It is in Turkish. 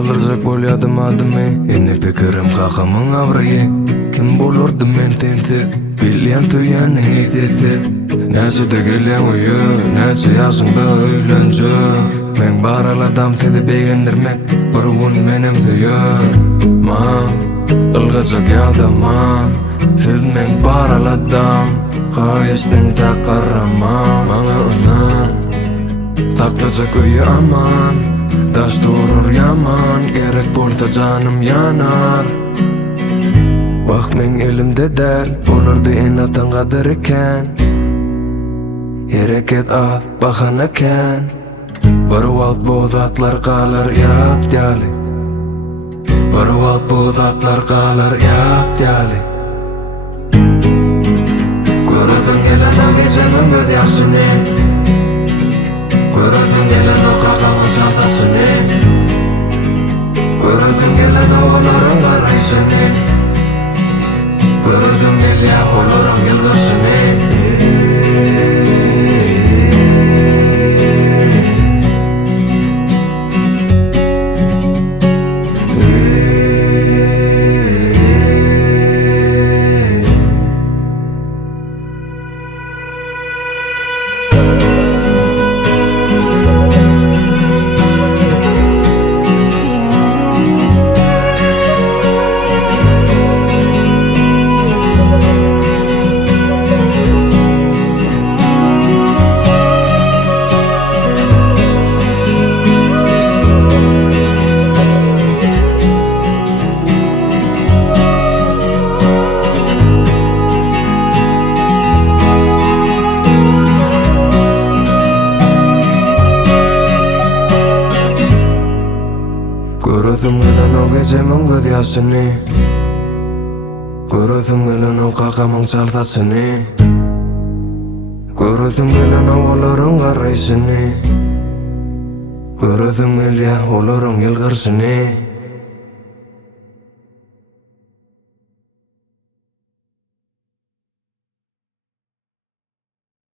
Kalırcak bolyadım adımy, ene pikirim kakamyň awragy. Kim bolurdy men sensiz, bilýän süýäniň eýsesiz. Näçede gelýän uýa, näçe ýaşyňda öýlenje. Men baraladam sizi begendirmek, bir gün menem süýärman. Ilgajak ýadaman, siz men baraladam. Haýyşdyň takarramam, maňa inan. Saklajak öýü aman, daş durur yaman. Gerek bolsa canım yanar. Wagt men elimde däl, bolardy en atan gadyr eken. Hereket az, bahana eken. Bir wagt bu zatlar galar ýat ýaly. Bir wagt bu zatlar galar ýat ýaly. Görüzüň gelen o gecemin göz ýaşyny. Görüzüň gelen o kakamyň şarsaçyny. Görüzüň gelen oglaryň garaýşyny. Görüzüň gelýär olaryň ýylgyşyny. Görüzüm gelen o gecemin göz ýaşyny. Görüzüm gelen o kakamyň şarsaçyny. Görüzüm gelen oglaryň garaýşyny. Görüzüm gelýär olaryň ýylgyşyny.